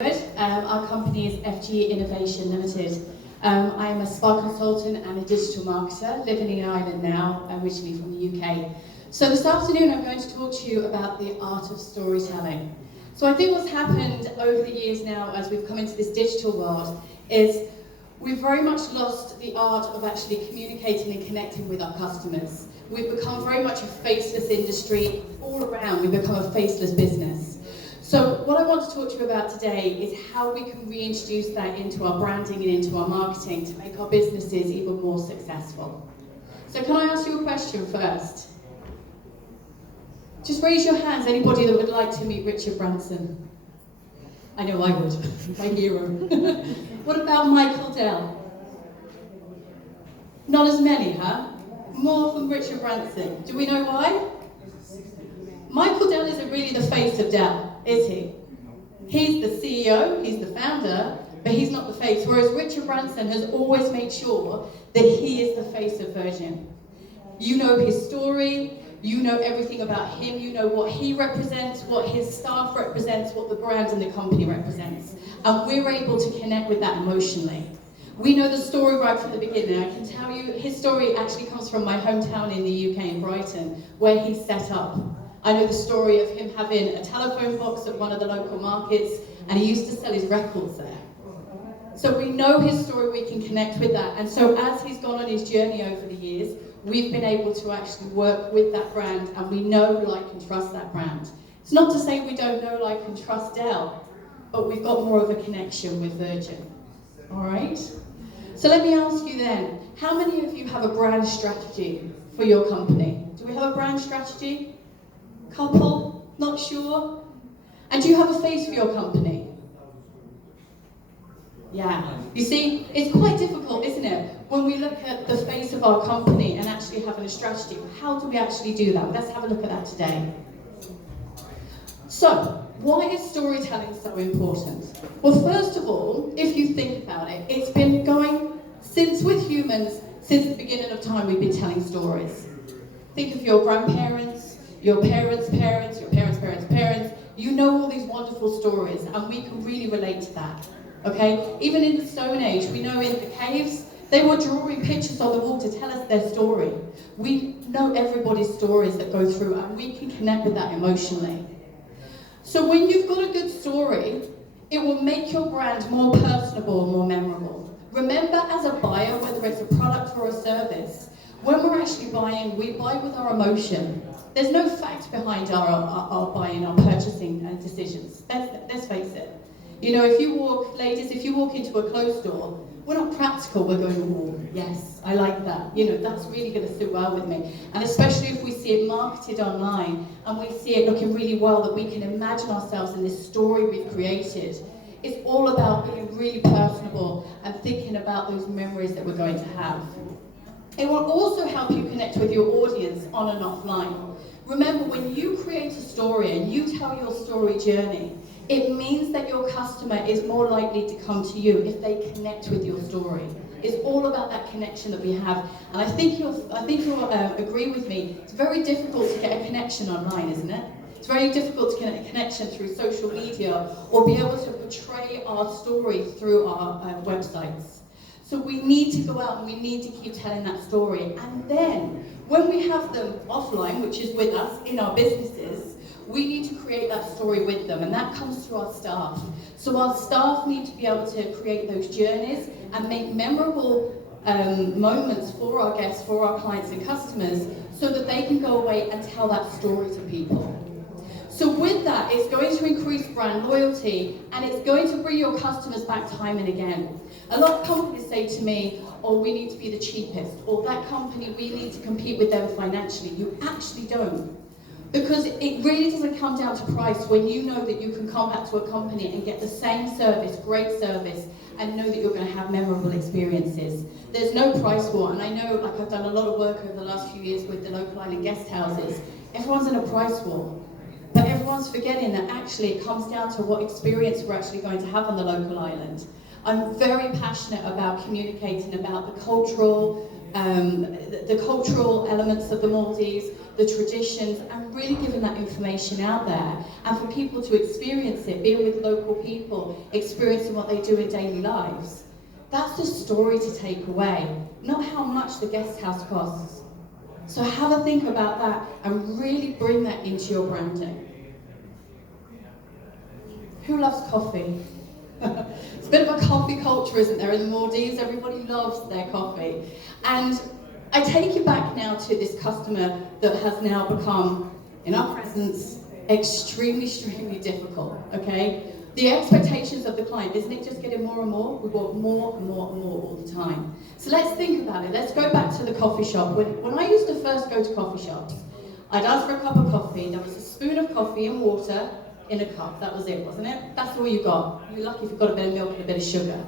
Our company is FG Innovation Limited. I am a spa consultant and a digital marketer living in Ireland now, originally from the UK. So this afternoon I'm going to talk to you about the art of storytelling. So I think what's happened over the years now as we've come into this digital world is we've very much lost the art of actually communicating and connecting with our customers. We've become very much a faceless industry all around. We've become a faceless business. So what I want to talk to you about today is how we can reintroduce that into our branding and into our marketing to make our businesses even more successful. So can I ask you a question first? Just raise your hands, anybody that would like to meet Richard Branson. I know I would, my hero. What about Michael Dell? Not as many, huh? More from Richard Branson. Do we know why? Michael Dell isn't really the face of Dell, is he? He's the CEO, he's the founder, but he's not the face. Whereas Richard Branson has always made sure that he is the face of Virgin. You know his story, you know everything about him, you know what he represents, what his staff represents, what the brand and the company represents. And we're able to connect with that emotionally. We know the story right from the beginning. I can tell you his story actually comes from my hometown in the UK, in Brighton, where he's set up. I know the story of him having a telephone box at one of the local markets, and he used to sell his records there. So we know his story, we can connect with that. And so as he's gone on his journey over the years, we've been able to actually work with that brand, and we know, like, and trust that brand. It's not to say we don't know, like, and trust Dell, but we've got more of a connection with Virgin. All right? So let me ask you then, how many of you have a brand strategy for your company? Do we have a brand strategy? Couple? Not sure? And do you have a face for your company? Yeah. You see, it's quite difficult, isn't it? When we look at the face of our company and actually having a strategy, how do we actually do that? Let's have a look at that today. So, why is storytelling so important? Well, first of all, if you think about it, it's been going with humans since the beginning of time. We've been telling stories. Think of your grandparents, your parents' parents, your parents' parents' parents. You know all these wonderful stories, and we can really relate to that. Okay? Even in the Stone Age, we know in the caves, they were drawing pictures on the wall to tell us their story. We know everybody's stories that go through, and we can connect with that emotionally. So when you've got a good story, it will make your brand more personable and more memorable. Remember, as a buyer, whether it's a product or a service, when we're actually buying, we buy with our emotion. There's no fact behind our buying, our purchasing decisions. Let's face it. You know, if you walk into a clothes store, we're not practical, we're going, oh, yes, I like that. You know, that's really going to sit well with me. And especially if we see it marketed online and we see it looking really well, that we can imagine ourselves in this story we've created. It's all about being really personable and thinking about those memories that we're going to have. It will also help you connect with your audience on and offline. Remember, when you create a story and you tell your story journey, it means that your customer is more likely to come to you if they connect with your story. It's all about that connection that we have. And I think you'll agree with me, it's very difficult to get a connection online, isn't it? It's very difficult to get a connection through social media or be able to portray our story through our websites. So we need to go out and we need to keep telling that story. And then, when we have them offline, which is with us in our businesses, we need to create that story with them, and that comes through our staff. So our staff need to be able to create those journeys and make memorable moments for our guests, for our clients and customers, so that they can go away and tell that story to people. So with that, it's going to increase brand loyalty, and it's going to bring your customers back time and again. A lot of companies say to me, oh, we need to be the cheapest, or that company, we need to compete with them financially. You actually don't. Because it really doesn't come down to price when you know that you can come back to a company and get the same service, great service, and know that you're going to have memorable experiences. There's no price war, and I know, like, I've done a lot of work over the last few years with the local island guest houses. Everyone's in a price war. But everyone's forgetting that actually it comes down to what experience we're actually going to have on the local island. I'm very passionate about communicating about the cultural elements of the Maldives, the traditions, and really giving that information out there, and for people to experience it, being with local people, experiencing what they do in daily lives. That's the story to take away, not how much the guest house costs. So have a think about that and really bring that into your branding. Who loves coffee? It's a bit of a coffee culture, isn't there? In the Maldives, everybody loves their coffee. And I take you back now to this customer that has now become, in our presence, extremely difficult, okay? The expectations of the client, isn't it just getting more and more? We want more and more and more all the time. So let's think about it. Let's go back to the coffee shop. When I used to first go to coffee shops, I'd ask for a cup of coffee. There was a spoon of coffee and water in a cup. That was it, wasn't it? That's all you got. You're lucky if you've got a bit of milk and a bit of sugar.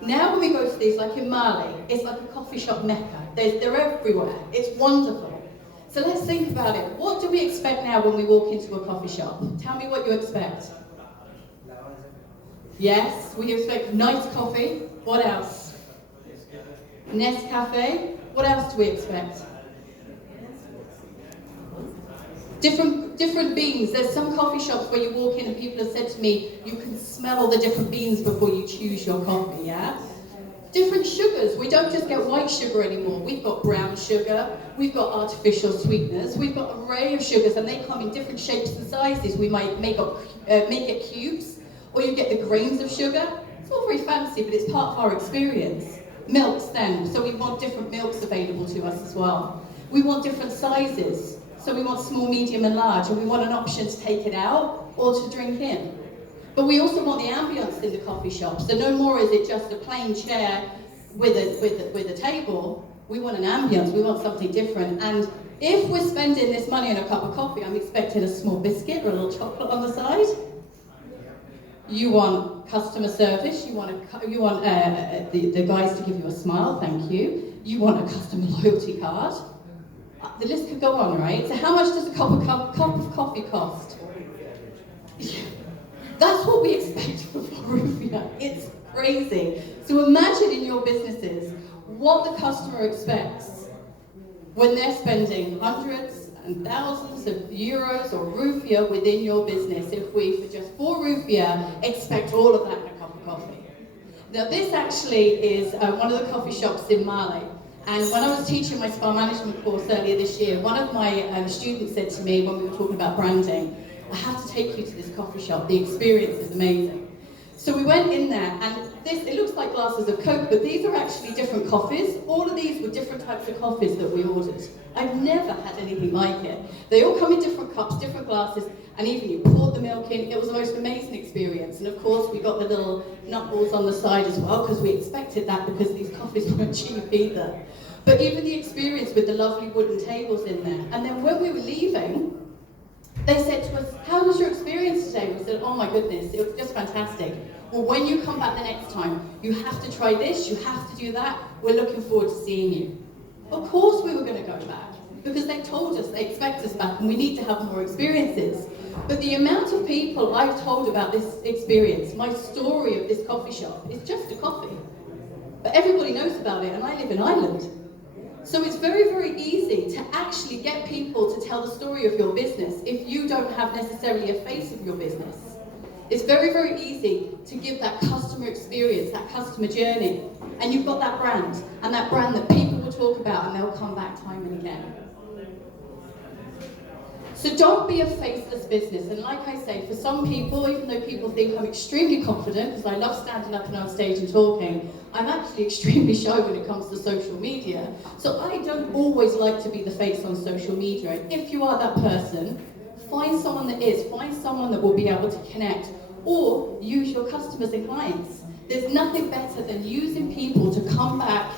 Now when we go to these, like in Mali, it's like a coffee shop mecca. They're everywhere. It's wonderful. So let's think about it. What do we expect now when we walk into a coffee shop? Tell me what you expect. Yes, we expect nice coffee. What else? Nescafe. What else do we expect? Different beans. There's some coffee shops where you walk in and people have said to me, you can smell all the different beans before you choose your coffee, yeah? Different sugars. We don't just get white sugar anymore. We've got brown sugar, we've got artificial sweeteners, we've got an array of sugars, and they come in different shapes and sizes. We might make it cubes, or you get the grains of sugar. It's all very fancy, but it's part of our experience. Milks then, so we want different milks available to us as well. We want different sizes. So we want small, medium and large, and we want an option to take it out or to drink in. But we also want the ambience in the coffee shop. So no more is it just a plain chair with a table. We want an ambience, we want something different. And if we're spending this money on a cup of coffee, I'm expecting a small biscuit or a little chocolate on the side. You want customer service, you want the guys to give you a smile, thank you. You want a customer loyalty card. The list could go on, right? So how much does a cup of coffee cost? That's what we expect from Rufia. It's crazy. So imagine in your businesses what the customer expects when they're spending hundreds and thousands of euros or Rufia within your business. If we, for just 4 Rufia, expect all of that in a cup of coffee. Now this actually is one of the coffee shops in Mali. And when I was teaching my spa management course earlier this year, one of my students said to me when we were talking about branding, I have to take you to this coffee shop, the experience is amazing. So we went in there, and it looks like glasses of Coke, but these are actually different coffees. All of these were different types of coffees that we ordered. I've never had anything like it. They all come in different cups, different glasses, and even you poured the milk in. It was the most amazing experience. And of course, we got the little nut balls on the side as well, because we expected that because these coffees weren't cheap either. But even the experience with the lovely wooden tables in there. And then when we were leaving, they said to us, how was your experience today? We said, oh my goodness, it was just fantastic. Well, when you come back the next time, you have to try this, you have to do that. We're looking forward to seeing you. Of course we were going to go back, because they told us they expect us back and we need to have more experiences. But the amount of people I've told about this experience, my story of this coffee shop, is just a coffee. But everybody knows about it, and I live in Ireland. So it's very easy to actually get people to tell the story of your business if you don't have necessarily a face of your business. It's very easy to give that customer experience, that customer journey, and you've got that brand that people will talk about and they'll come back time and again. So don't be a faceless business. And like I say, for some people, even though people think I'm extremely confident, because I love standing up and on stage and talking, I'm actually extremely shy when it comes to social media. So I don't always like to be the face on social media. And if you are that person, find someone that is. Find someone that will be able to connect, or use your customers and clients. There's nothing better than using people to come back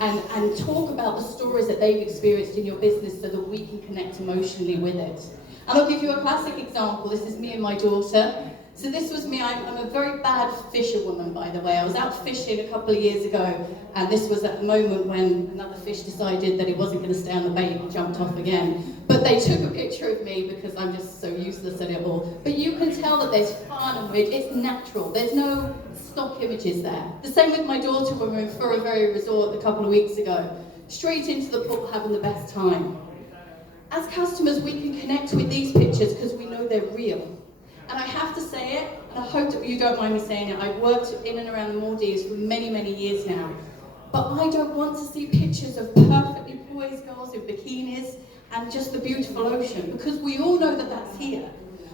and talk about the stories that they've experienced in your business so that we can connect emotionally with it. And I'll give you a classic example. This is me and my daughter. So this was me. I'm a very bad fisherwoman, by the way. I was out fishing a couple of years ago, and this was at the moment when another fish decided that he wasn't going to stay on the bait and jumped off again. But they took a picture of me because I'm just so useless at it all. But you can tell that there's fun and wit. It's natural. There's no stock images there. The same with my daughter when we were in Equator Village resort a couple of weeks ago. Straight into the pool, having the best time. As customers, we can connect with these pictures because we know they're real. And I have to say it, and I hope that you don't mind me saying it, I've worked in and around the Maldives for many, many years now. But I don't want to see pictures of perfectly poised girls in bikinis and just the beautiful ocean, because we all know that that's here.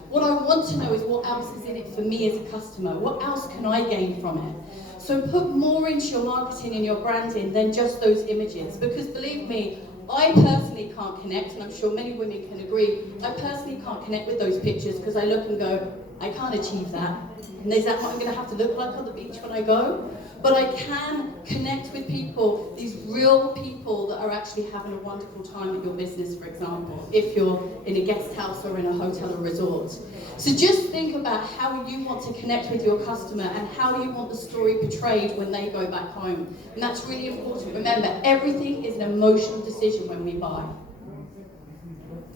What I want to know is what else is in it for me as a customer. What else can I gain from it? So put more into your marketing and your branding than just those images, because believe me, I personally can't connect, and I'm sure many women can agree, I personally can't connect with those pictures because I look and go, I can't achieve that. And is that what I'm going to have to look like on the beach when I go? But I can connect with people, these real people that are actually having a wonderful time at your business, for example, if you're in a guest house or in a hotel or resort. So just think about how you want to connect with your customer and how you want the story portrayed when they go back home. And that's really important. Remember, everything is an emotional decision when we buy.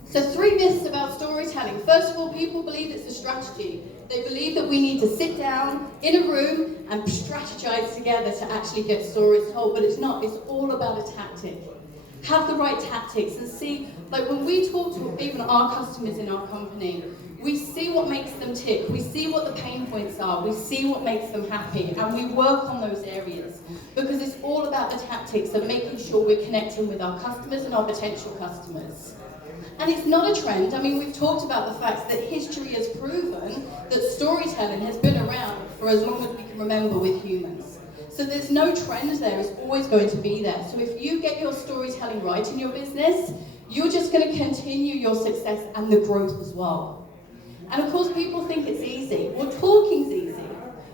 So 3 myths about storytelling. First of all, people believe it's a strategy. They believe that we need to sit down in a room and strategize together to actually get stories told, but it's not. It's all about a tactic. Have the right tactics and see, like when we talk to even our customers in our company, we see what makes them tick, we see what the pain points are, we see what makes them happy, and we work on those areas because it's all about the tactics and making sure we're connecting with our customers and our potential customers. And it's not a trend. I mean, we've talked about the fact that history has proven that storytelling has been around for as long as we can remember with humans. So there's no trend there, it's always going to be there. So if you get your storytelling right in your business, you're just going to continue your success and the growth as well. And of course, people think it's easy. Well, talking's easy,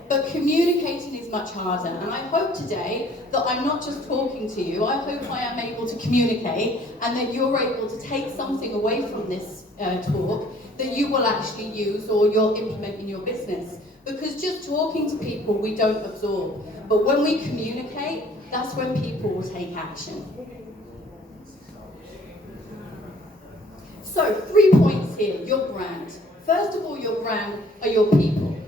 but communicating is much harder. And I hope today that I'm not just talking to you, I hope I am able to communicate and that you're able to take something away from this talk that you will actually use or you'll implement in your business. Because just talking to people, we don't absorb. But when we communicate, that's when people will take action. So, 3 points here, your brand. First of all, your brand are your people.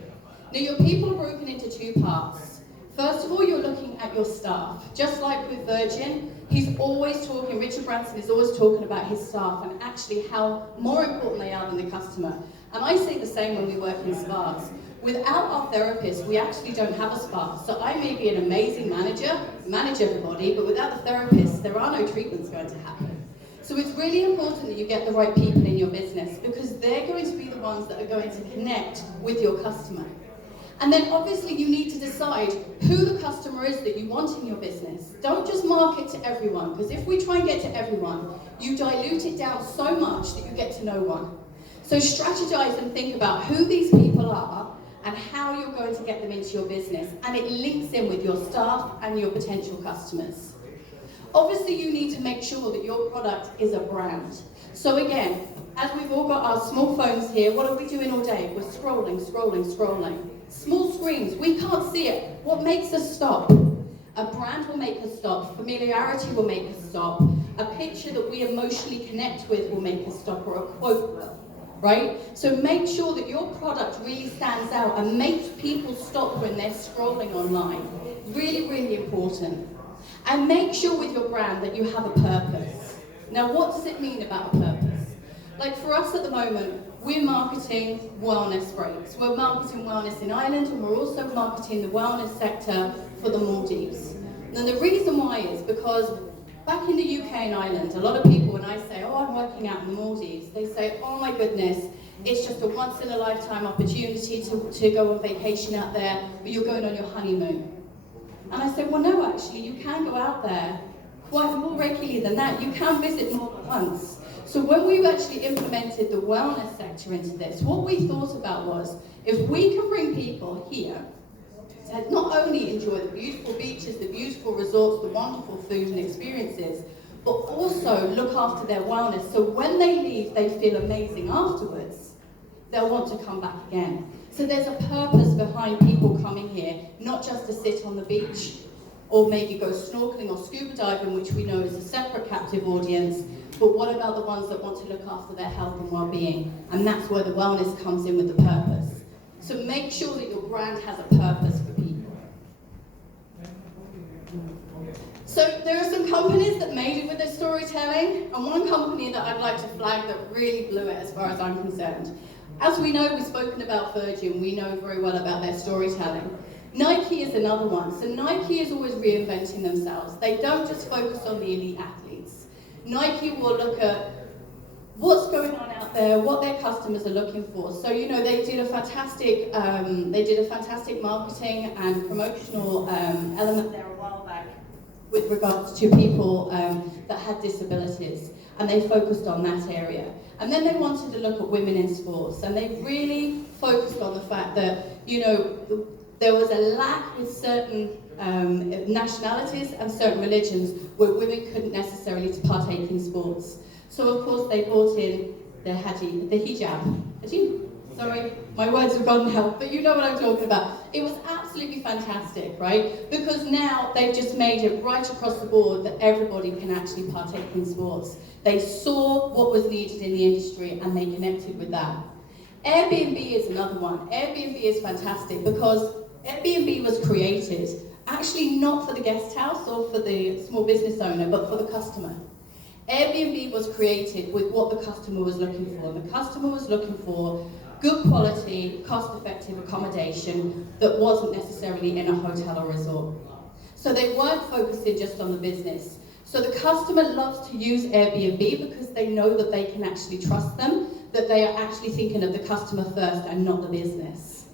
Now, your people are broken into 2 parts. First of all, you're looking at your staff. Just like with Virgin, he's always talking, Richard Branson is always talking about his staff and actually how more important they are than the customer. And I say the same when we work in spas. Without our therapists, we actually don't have a spa. So I may be an amazing manager, manage everybody, but without the therapists, there are no treatments going to happen. So it's really important that you get the right people in your business because they're going to be the ones that are going to connect with your customer. And then obviously you need to decide who the customer is that you want in your business. Don't just market to everyone, because if we try and get to everyone, you dilute it down so much that you get to no one. So strategize and think about who these people are and how you're going to get them into your business. And it links in with your staff and your potential customers. Obviously you need to make sure that your product is a brand. So again, as we've all got our small phones here, what are we doing all day? We're scrolling, scrolling, scrolling. Small screens, we can't see it. What makes us stop? A brand will make us stop. Familiarity will make us stop. A picture that we emotionally connect with will make us stop, or a quote will, right? So make sure that your product really stands out and makes people stop when they're scrolling online. Really, really important. And make sure with your brand that you have a purpose. Now, what does it mean about a purpose? Like for us at the moment, we're marketing wellness breaks. We're marketing wellness in Ireland, and we're also marketing the wellness sector for the Maldives. And the reason why is because back in the UK and Ireland, a lot of people, when I say, oh, I'm working out in the Maldives, they say, oh my goodness, it's just a once-in-a-lifetime opportunity to go on vacation out there, but you're going on your honeymoon. And I said, well, no, actually, you can go out there quite more regularly than that. You can visit more than once. So when we actually implemented the wellness sector into this, what we thought about was, if we can bring people here to not only enjoy the beautiful beaches, the beautiful resorts, the wonderful food and experiences, but also look after their wellness. So when they leave, they feel amazing afterwards, they'll want to come back again. So there's a purpose behind people coming here, not just to sit on the beach or maybe go snorkeling or scuba diving, which we know is a separate captive audience, but what about the ones that want to look after their health and well-being? And that's where the wellness comes in with the purpose. So make sure that your brand has a purpose for people. So So there are some companies that made it with their storytelling, and one company that I'd like to flag that really blew it as far as I'm concerned. As we know, we've spoken about Virgin, we know very well about their storytelling. Nike is another one. So Nike is always reinventing themselves. They don't just focus on the elite athletes. Nike will look at what's going on out there, what their customers are looking for. So, you know, they did a fantastic marketing and promotional element there a while back with regards to people that had disabilities, and they focused on that area. And then they wanted to look at women in sports, and they really focused on the fact that, you know, there was a lack with certain nationalities and certain religions where women couldn't necessarily partake in sports. So of course they brought in the hijab. Sorry, my words have gone now, but you know what I'm talking about. It was absolutely fantastic, right? Because now they've just made it right across the board that everybody can actually partake in sports. They saw what was needed in the industry and they connected with that. Airbnb is another one. Airbnb is fantastic because Airbnb was created actually not for the guest house or for the small business owner, but for the customer. Airbnb was created with what the customer was looking for. The customer was looking for good quality, cost-effective accommodation that wasn't necessarily in a hotel or resort. So they weren't focusing just on the business. So the customer loves to use Airbnb because they know that they can actually trust them, that they are actually thinking of the customer first and not the business.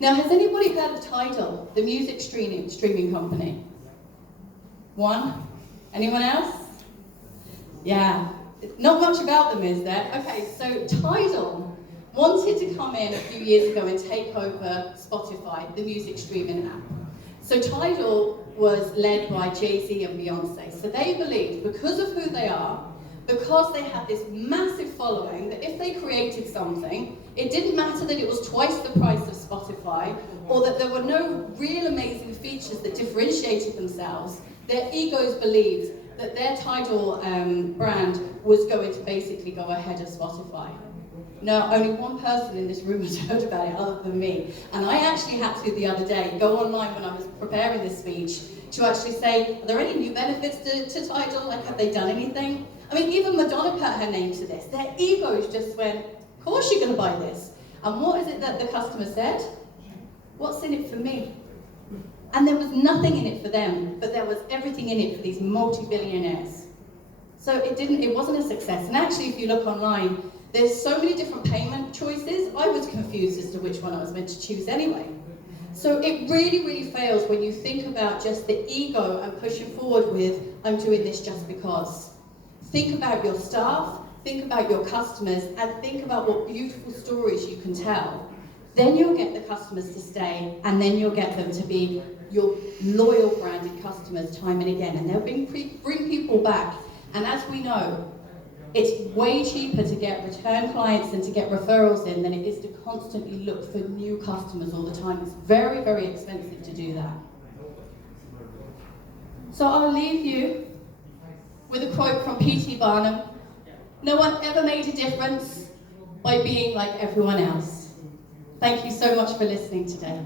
Now, has anybody heard of Tidal, the music streaming company? One? Anyone else? Yeah, not much about them, is there? Okay, so Tidal wanted to come in a few years ago and take over Spotify, the music streaming app. So Tidal was led by Jay-Z and Beyonce. So they believed, because of who they are, because they had this massive following, that if they created something, it didn't matter that it was twice the price of Spotify, or that there were no real amazing features that differentiated themselves. Their egos believed that their Tidal brand was going to basically go ahead of Spotify. No, only one person in this room has heard about it other than me. And I actually had to, the other day, go online when I was preparing this speech to actually say, are there any new benefits to Tidal? Like, have they done anything? I mean, even Madonna put her name to this. Their egos just went, of course you're going to buy this. And what is it that the customer said? What's in it for me? And there was nothing in it for them, but there was everything in it for these multi-billionaires. So it wasn't a success. And actually, if you look online, there's so many different payment choices. I was confused as to which one I was meant to choose anyway. So it really, really fails when you think about just the ego and pushing forward with, I'm doing this just because. Think about your staff, think about your customers, and think about what beautiful stories you can tell. Then you'll get the customers to stay, and then you'll get them to be your loyal branded customers time and again, and they'll bring people back. And as we know, it's way cheaper to get return clients and to get referrals in than it is to constantly look for new customers all the time. It's very, very expensive to do that. So I'll leave you with a quote from P.T. Barnum. No one ever made a difference by being like everyone else. Thank you so much for listening today.